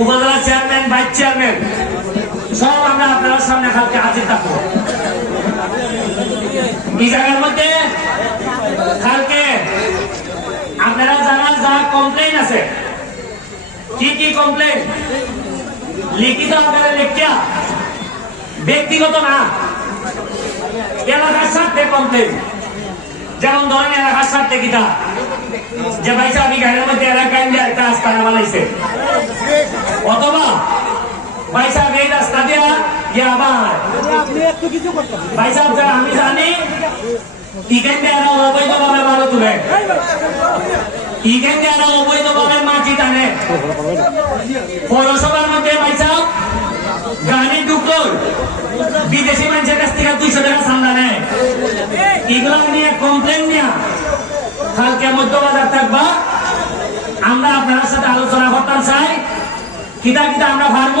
উপজেলা chairman, vice chairman, সব আমরা আপনার সামনে কালকে হাজির থাকব। এই জায়গার মধ্যে কালকে আপনারা যারা যা কমপ্লেন আছে, কি কি কমপ্লেন লিখিত আকারে লিখিয়া, ব্যক্তিগত না, এলাকার স্বার্থে কমপ্লেন যেমন ধরেন এলাকার স্বার্থে কিতা? যে ভাই সাহেব আমি গাড়ির মধ্যে এলাকায় একটা রাস্তা বানাইছে। অথবা ভাই সাহেব এই রাস্তা দিয়া গিয়ে আবার। ভাই সাহেব যা, আমি জানি। ইখান দিয়ে এরা অবৈধভাবে ভালো তুলে ইখান দিয়ে এরা অবৈধভাবে মাটি টানে পৌরসভার মধ্যে ভাই সাহেব গাড়ি ঢুকলো বিদেশি মানুষের কাছ থেকে দুইশো টাকা চান্দা নেয়। এগুলো নিয়ে কমপ্লেন নিয়ে কালকে মধ্যবাজার থাকবা আমরা আপনার সাথে আলোচনা করতাম চাই কিতা কিতা আমরা পারব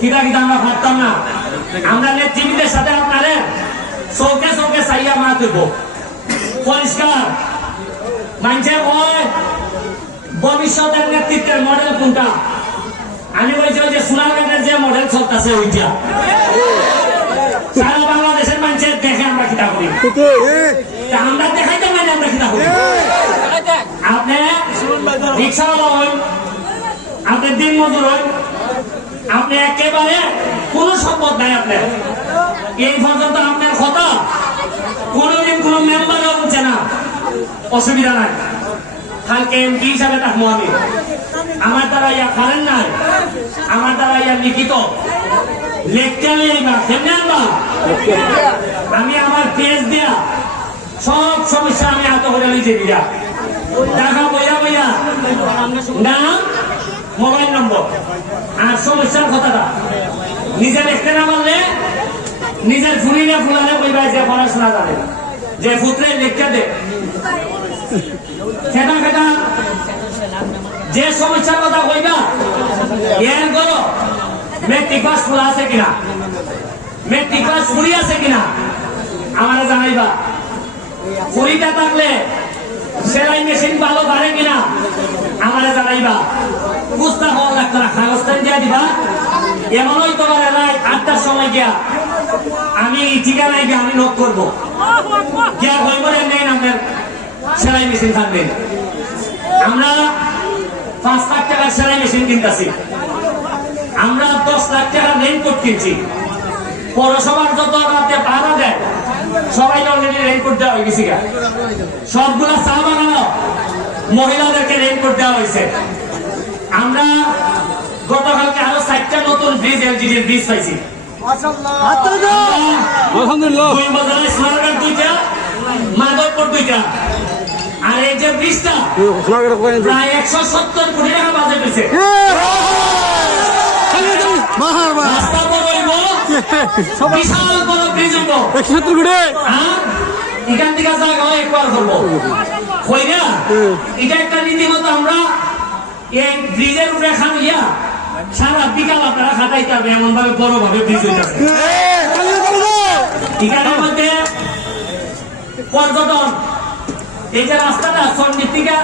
কিতা কিতা আমরা পারতাম না। আমরা নেতৃবৃন্দের সাথে আপনাদের চৌকে চৌকে চাইয়া মারা তুলব পরিষ্কার। মানুষের হয় ভবিষ্যতের নেতৃত্বের মডেল কোনটা? আমি বলছি ওই যে সোনারঘাটের যে মডেল চলতেছে ওইটা। সারা বাংলাদেশের মানুষের দেখে আমরা কিতা করি। আমরা দেখাইতে পারি আমরা কিতা করি? আপনি রিক্সাওয়ালা হন আপনি দিন মজুর হন। আপনি একেবারে কোনো সম্পদ নাই আপনার। এই পর্যন্ত আপনার কথা কোনোদিন কোনো মেম্বারও বুঝছে না। অসুবিধা নাই। কালকে এমপি হিসাবে থাকব আমি। আমার দ্বারা ইয়া কারেন্ট নাই। আমার দ্বারা ইয়া লিখিত। না। আমি আমার পেজ দিয়া সব সমস্যা আমি হাতে করে লিখে দিয়া টাকা বইয়া বইয়া। নাম মোবাইল নম্বর। আর সমস্যার কথাটা নিজে লিখতে না পারলে নিজের ফুলিনে ফুলালে কইবা যে পড়াশোনা জানে যে পুত্রে লিখতে দে। সেটা সেটা যে সমস্যার কথা কইবা এর করো, মেট্রিক পাস ফুলা আছে কিনা? মেট্রিক পাস ফুরি আছে কিনা? আমারে জানাইবা। ফুরিটা থাকলে সেলাই মেশিন ভালো পারে কিনা? আমারে জানাইবা। বুঝতে হওয়া লাগতো না কাগজটা দিয়ে দিবা। এমনই তোমার এলাকায় আটটার সময় গিয়া আমি ঠিকানায় গিয়ে আমি নোট করব। গিয়া হইবরের নেই আমাদের সেলাই মেশিন থাকবে। আমরা পাঁচ লাখ টাকার সেলাই মেশিন কিনতেছি। আমরা দশ লাখ টাকার রেইনকোট কিনছি। পৌরসভার যত রাতে ভাড়া দেয়। সবাই অলরেডি রেইনকোট দেওয়া হয়ে গেছে। সবগুলা চা বানানো মহিলাদেরকে রেইনকোট দেওয়া হয়েছে। আমরা গতকালকে আরও চারটা নতুন ব্রিজ এলজিডির ব্রিজ পাইছি। আলহামদুলিল্লাহ। দুই বাজারে সোনারগাঁ দুইটা মাধবপুর দুইটা। আর এই যে প্রায় একশো সত্তর কোটি টাকা রাস্তা বিশাল বড় ব্রিজ এখান থেকে জায়গা একবার করব হই না এটা একটা রীতিমতো আমরা এই ব্রিজের উপরে খান ইয়া সারা বিকাল আপনারা খাটাইতে হবে এমন ভাবে বড় ভাবে ব্রিজ হইতেছে এখানের মধ্যে পর্যটন এই যে রাস্তাটা সন্ডির থেকে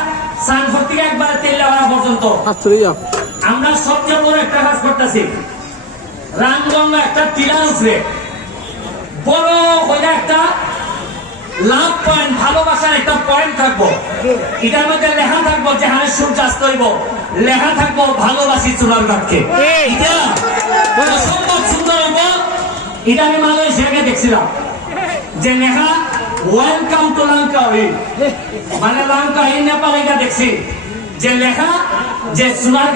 সানফোর থেকে একবার তেল্লাপাড়া পর্যন্ত। আমরা সবচেয়ে বড় একটা কাজ করতেছি। রামগঙ্গা একটা টিলার উপরে। বড় হইলে একটা লাভ পয়েন্ট ভালোবাসার একটা পয়েন্ট থাকব। এটার মধ্যে লেখা থাকব যে হ্যাঁ সূর্যাস্ত হইব। লেখা থাকব ভালোবাসি চুলার এটা অসম্ভব সুন্দর হইব এটা আমি মালয়েশিয়াকে দেখছিলাম। যে লেখা ওয়েলকাম টু লঙ্কা ওই মানে লঙ্কা এই নেপাল এটা দেখছি। যে লেখা যে সোনার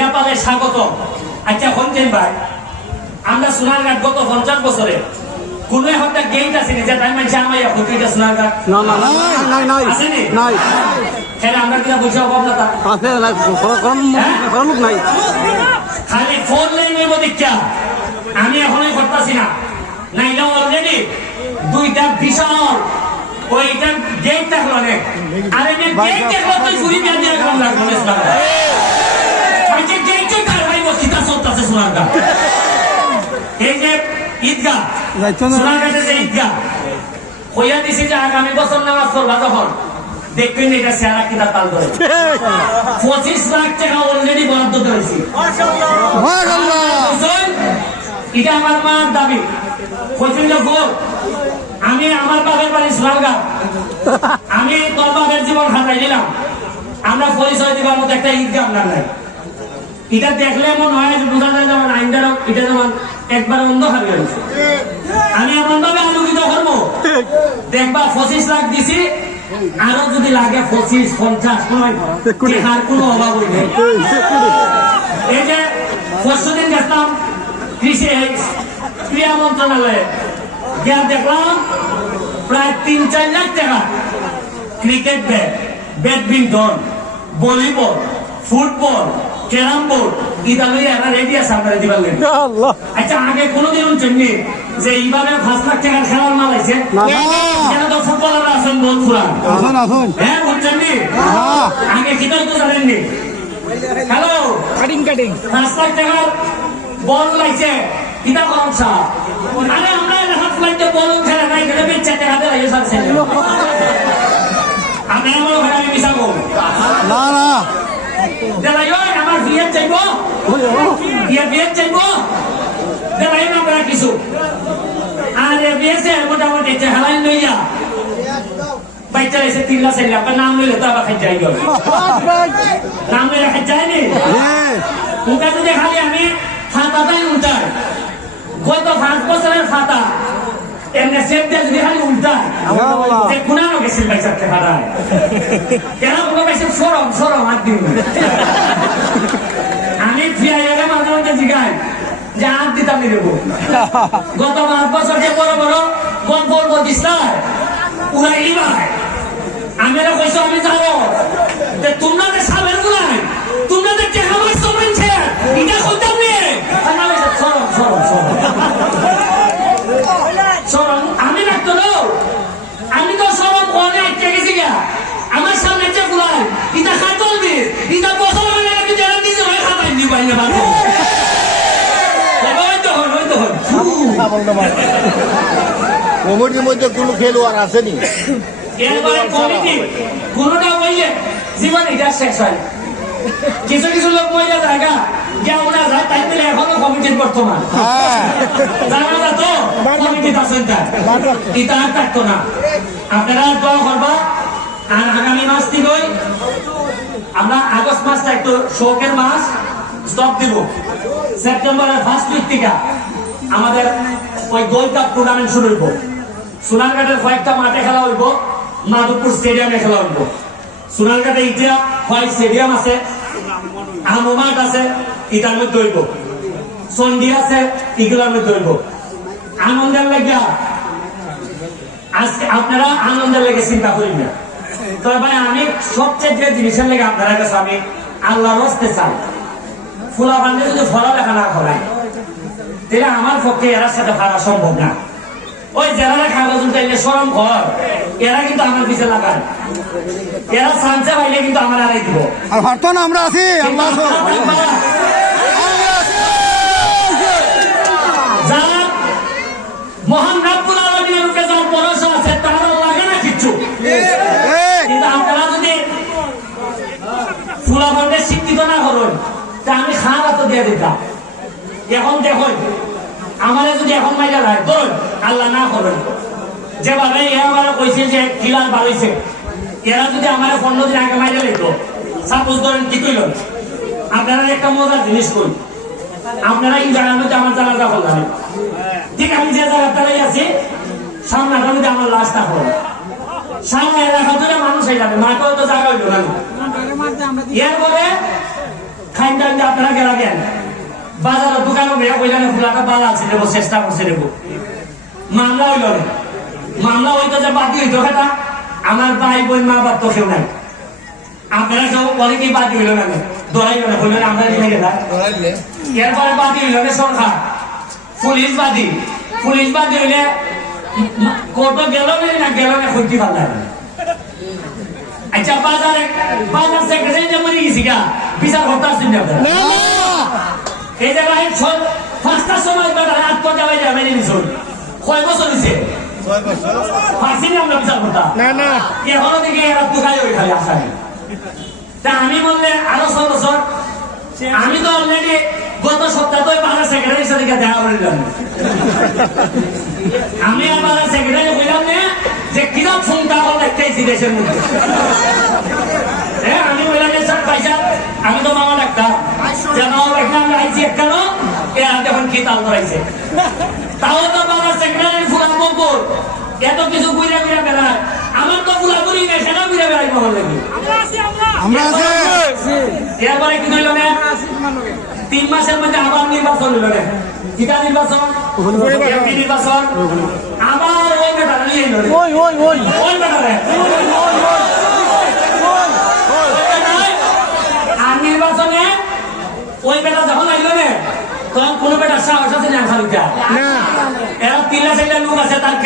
নেপালে স্বাগত আচ্ছা শুনছেন ভাই আমরা সোনারঘাট গত পঞ্চাশ বছরে কোন একটা গেট আছে যে তাই মানছে আমার এখন এটা সোনারঘাট না না না নাই নাই আসেনি? নাই। সেটা আমরা কিনা বুঝে অভাব না তা। আছে নাই করার করার লোক নাই। খালি ফোর লাইনের মধ্যে কে আমি এখনই করতেছি না। নাইলে অলরেডি দুইটা বিশাল। ওইটা গেট থাকল অনেক। আর গেট চুরি দিয়ে দিয়ে তার ভাই ঈদগাহ। যাইতো না। সোনারঘাটের যে ঈদগাহ। হইয়া দিছি যে আগামী বছর নামাজ পড়বা যখন দেখবেন এটা সেরা কিনা তাল ধরে পঁচিশ লাখ টাকা অলরেডি বরাদ্দ করেছি। এটা আমার মার দাবি। লক্ষ আমি আমার বাপের বাড়ি সোনারগাঁ আমি তোর বাপের জীবন হাতাই দিলাম। আমরা পরিচয় দিবার মতো একটা ঈদগাহ আপনার নাই। এটা দেখলে মনে হয় বোঝা যায় যেমন আইনদার এটা যেমন একবার অন্ধ খাবি হয়েছে আমি এমন ভাবে আলোকিত করব দেখবা পঁচিশ লাখ দিছি আরও যদি লাগে পঁচিশ পঞ্চাশ টেকার কোনো অভাব হইবে এই যে পরশু দিন গেছিলাম কৃষি ক্রীড়া মন্ত্রণালয়ে। গিয়া দেখলাম প্রায় তিন চার লাখ টাকা। Cricket bat badminton volleyball football carrom board এরা রেডি আছে আপনারা দিবার লাগে আল্লাহ। আচ্ছা আগে কোনোদিন শুননি যে এইভাবে পাঁচ লাখ টাকার খেলার মাল আছে। তো আছেন বহুত হ্যাঁ বুঝছেন নি। আগে তো জানেননি হ্যালো কাটিং কাটিং পাঁচ লাখ টাকার বল লাগছে। কিতা করম সাহ আরে আমরা এলাকা ফ্লাইটে বল খেলে নাই বেচে টাকা দিয়ে লাগে সব ছেলে। আপনি আমার ভাই আমি মিশাবো? না না দেলাই ওই আমার বিয়ে চাইব বিয়ে বিয়ে চাইব দেলাই না বেড়া কিছু আরে বিয়ে সে মোটামুটি চেহারাই লইয়া বাচ্চা এসে তিন লাখ চাইলে আপনার নাম লইলে তো আবার খাই গেল নাম লইলে খাই যায়নি হ্যাঁ যদি খালি আমি খাতাটাই উল্টাই গত পাঁচ বছরের খাতা এমনি দিয়ে যদি খালি উল্টাই যে কুনানো গেছিল বাইসার খাতায় কেন কোনো পাইছে সরম সরম হাত দিন মাঝে মাঝে জিগাই যে হাত দিতাম নি দেবো। গত পাঁচ বছর যে বড় বড় গল্প বলব দিসলাই উড়া ইবাই আমি কইছো আমি যাব। তোমরা কমিটির মধ্যে কোনো খেলোয়াড় আসেনি। এরপরে কমিটি বললে জীবন এটা শেষ হয়। কিছু কিছু লোক মহিলা জায়গা যা ওরা যায় তাই দিলে এখনও কমিটির বর্তমান। জানা না তো কমিটি আছেন তার। এটা আর থাকতো না। আপনারা দোয়া করবা আর আগামী মাস থেকে আমরা আগস্ট মাসটা একটু শোকের মাস স্টপ দিব। সেপ্টেম্বরের ফার্স্ট উইক থেকে। আমাদের ওই গোল্ড কাপ টুর্নামেন্ট শুরু হইব। সোনারঘাটের কয়েকটা মাঠে খেলা হইব, মাধবপুর স্টেডিয়ামে খেলা হইব। সোনারঘাটে ইতিয়া হোয়াইট স্টেডিয়াম আছে আমো মাঠ আছে, ইটার মধ্যে হইব। সন্ধি আছে এগুলোর মধ্যে হইব। আনন্দের লাগিয়া আজকে আপনারা আনন্দের লেগে চিন্তা করেন না। তবে আমি সবচেয়ে যে জিনিসের লেগে আপনারা কাছে আমি আল্লাহর হস্তে চাই। ফুলা বান্ধে যদি পড়ালেখা না করায় তাহলে আমার পক্ষে এরার সাথে পারা সম্ভব না ওই যারা কাগজ উঠাইলে সরম ঘর এরা কিন্তু আমার পিছে লাগান এরা সানসে পাইলে কিন্তু আমার আড়াই দিব আর ভারতন আমরা আছি আল্লাহ আছো। আপনারা থাকবা। আমরা আছি। মহান রাব্বুল আলামিনের উপরে যার ভরসা আছে তার লাগে না কিচ্ছু কিন্তু আপনারা যদি ফুলাফান্ডে শিক্ষিত না তা আমি খাওয়া তো দিয়ে দিতাম এখন দেখুন আমারে যদি এখন মাইলা যায় ধরুন আল্লাহ না করুন। যেভাবে এবার কইছে যে খিলার বাড়াইছে এরা যদি আমার পনেরো দিন আগে মাইলা লিখতো সাপোজ ধরেন কি কইল আপনারা একটা মজার জিনিস কই আপনারা এই জায়গার মধ্যে আমার জানাজা করলেন ঠিক আমি যে জায়গায় দাঁড়াই আছি সামনাটার মধ্যে আমার লাশটা করুন সামনে এলাকা ধরে মানুষ হয়ে যাবে মাকেও তো জায়গা হইল না। এরপরে খাইন টাইন আপনারা গেলা গেন বাজারের দোকানে বেয়া কইলানে ফুলাটা বালা আছে দেবো চেষ্টা করছে দেবো। মামলা হইল না মামলা হইতো যে বাদি হইতো কথা আমার ভাই বোন মা বাপ তো কেউ নাই। আপনারা কেউ অনেকেই বাদি হইল না দৌড়াইল না বললেন আমরা নিয়ে গেলা এরপরে বাদি হইল না সরকার। পুলিশ বাদি পুলিশ বাদি হইলে কোর্ট গেল না গেল না খুঁজতে পারলাম আচ্ছা বাজারে বাজার সেক্রেটারি যে মরে গেছি গা বিচার করতে আসছেন না। ভাই ছ- পাঁচটার সময় রাত পর্যন্ত যাবে যাবে নিছুন কয় বছর পারছি না আমরা বিচার করতাম না না। এখনও দিকে এরা দুখাই ওই খালি আসা তা আমি বললে আরও ছয় বছর। আমি তো অলরেডি গত সপ্তাহে তো বাজার সেক্রেটারির সাথে দেখা করিলাম আমি আর সেক্রেটারি হইলাম না যে কিরম ফোনটা দেখতেছি দেশের মধ্যে। হ্যাঁ আমি বললাম যে স্যার পয়সা আমি তো মামা ডাক্তার। যেন একটা আমি আইছি এরা দেখুন কি তাল তাও তো সেক্রেটারি এত কিছু বুঝে বুঝে বেড়ায়। আমার তো ফুলা বুড়ি নেই সেটা বুঝে বেড়াই মহল লাগি আমরা আছি এরপরে কি হইল না তিন মাসের মধ্যে আবার নির্বাচন হইল না কিটা নির্বাচন? নির্বাচন। আবার ওই বেটা নিয়ে রে। ওই ওই ওই। ওই বেটা রে। আর নির্বাচনে ওই বেটা যখন আইলো নে তখন কোনো বেটার সাহস আছে না খালিটা না। এরা তিনটা চারটা লোক আছে তার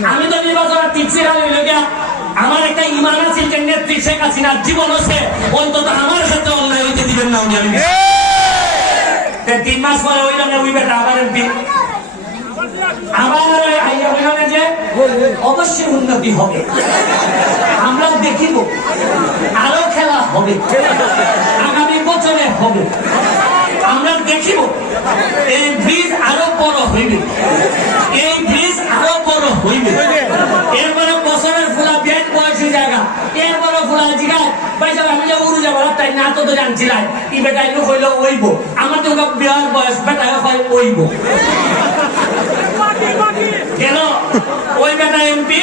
নাই আমি তো নির্বাচন টিকছি না আমার একটা ইমান আছে যে নেত্রী শেখ হাসিনার জীবন আছে অন্তত আমার সাথে অন্যায় হইতে দিবেন না উনি আমি তিন মাস পরে ওই বেটা আবার এমপি ওই আইয়া হইল যে, অবশ্যই উন্নতি হবে। আমরা দেখিব। আরও খেলা হবে। আগামী বছরে হবে। আমরা দেখিব। এই ব্রিজ আরও বড় হইবে। এই ব্রিজ আরও বড় হইবে। এরপরে বছরের ফুলা বেড বয়সী জায়গা। এরপরে ফুলা জিগায় পয়সা আমি যে উড়ু যাব তাই না তো জানছিলাম ই বেটা ইলো হইল ওইব। আমার তো বিয়ার বয়স বেটা হয় ওইব কেন ওই বেটা এমপি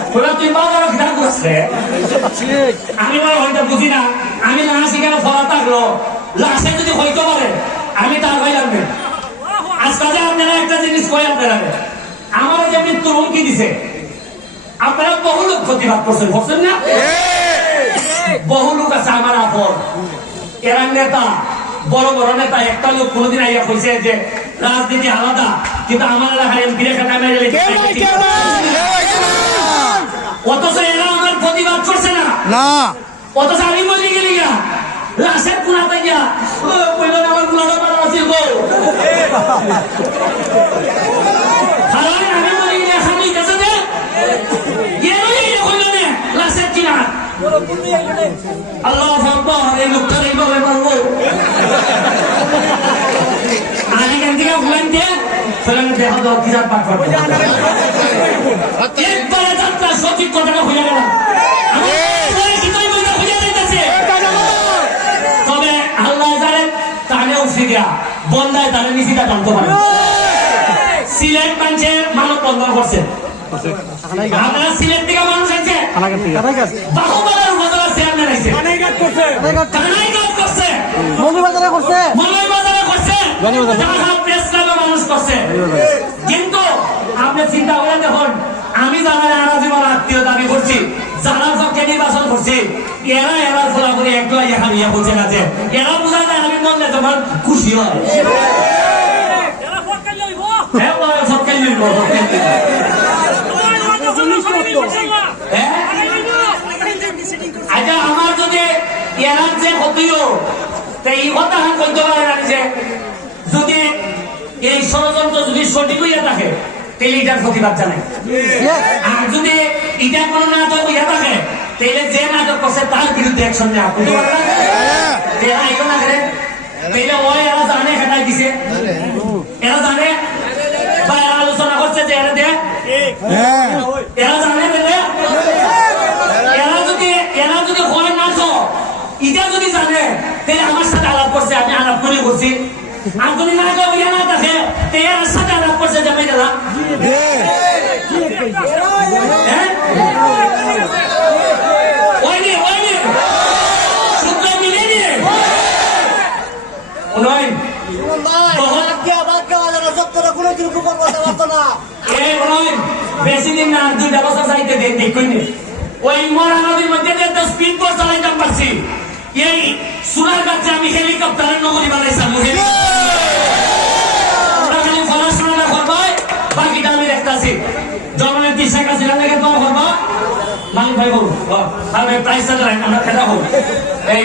তুই করছে আমি বলে হয়তো বুঝি না। আমি না শিখানো ফলা থাকল লাশে যদি হইতে পারে আমি তার ভাই লাগবে আজকাল আপনারা একটা জিনিস কই আপনারা? আমার যে মৃত্যুর হুমকি দিছে। আপনারা বহু লোক প্রতিবাদ করছেন করছেন না? বহু লোক আছে আমার আপন। এরা নেতা বড় বড় নেতা একটা লোক কোনোদিন আইয়া কইছে যে রাজনীতি আলাদা কিন্তু আমার এলাকার এমপি রেখা নামে গেলে কেউ নাই কেউ নাই অথচ এরা আমার প্রতিবাদ করছে না। না। অথচ আমি বলি গেলি গা লাশের কুনা তাইয়া ও কইলো না আমার কুনাটা পারা আছিল গো আমি বলি গেলি খালি ইয়ে বলি গেলি কইলো না লাশের কিনা আল্লাহ আকবার এই লোকটা এইভাবে মারবো আমি কেন থেকে ভুলেন দিয়ে ফেলেন দেহ দাও কিরাত পাঠ করব একবারে যাত্রা সঠিক কথাটা হইয়া গেল। আমার তবে আল্লাহ জানেন তাহলে উঠে গিয়া বন্দায় তাহলে নিশিটা টানতে পারে। সিলেট মানুষের মানব বন্ধন করছে। আপনারা সিলেট থেকে মানুষ আছে বাহুবাজার উপজেলা চেয়ারম্যান আছে কানাইঘাট করছে। মৌলবাজারে করছে। মলয় করছে। ক্লাবে মানুষ করছে কিন্তু আপনি চিন্তা করে দেখুন আমি যারা এরা জীবন আত্মীয় দাবি করছি যারা পক্ষে নির্বাচন করছি এরা এরা ফোলা করে একটু এখানে ইয়ে বলছে না যে এরা বোঝা যায় আমি মনে তোমার খুশি হয়। হ্যাঁ সবকে হ্যাঁ? আচ্ছা আমার যদি এরার যে ক্ষতিও তা এই কথা পারে না যে এই ষড়যন্ত্র যদি সঠিক হইয়া থাকে তাহলে এটার প্রতিবাদ জানাই। আর যদি এটা কোনো নাটক হইয়া থাকে তাহলে যে নাটক করছে তার বিরুদ্ধে অ্যাকশন নেওয়া। করতে পারে না? এরা আইলো না করে তাহলে ওই এরা জানে দিছে। এরা জানে? বা এরা আলোচনা করছে যে এরা দে। এরা জানে দিলে এরা যদি এরা যদি হয় না তো এটা যদি জানে তাহলে আমার সাথে আলাপ করছে আমি আলাপ করে করছি আর তুমি মনে করো ইয়া না থাকে তে আর সাকা না পড়ছে জামাই গেলা হ্যাঁ? দিন না দুইটা বছর চাইতে দেখুন ওই মরা নদীর মধ্যে স্পিড বোর্ড চালাইতাম পারছি। এই সোনার কাছে আমি হেলিকপ্টারের নগরী বানাইছিলাম ভাই বলুন আমি প্রাইস আমরা খেলা হোক। এই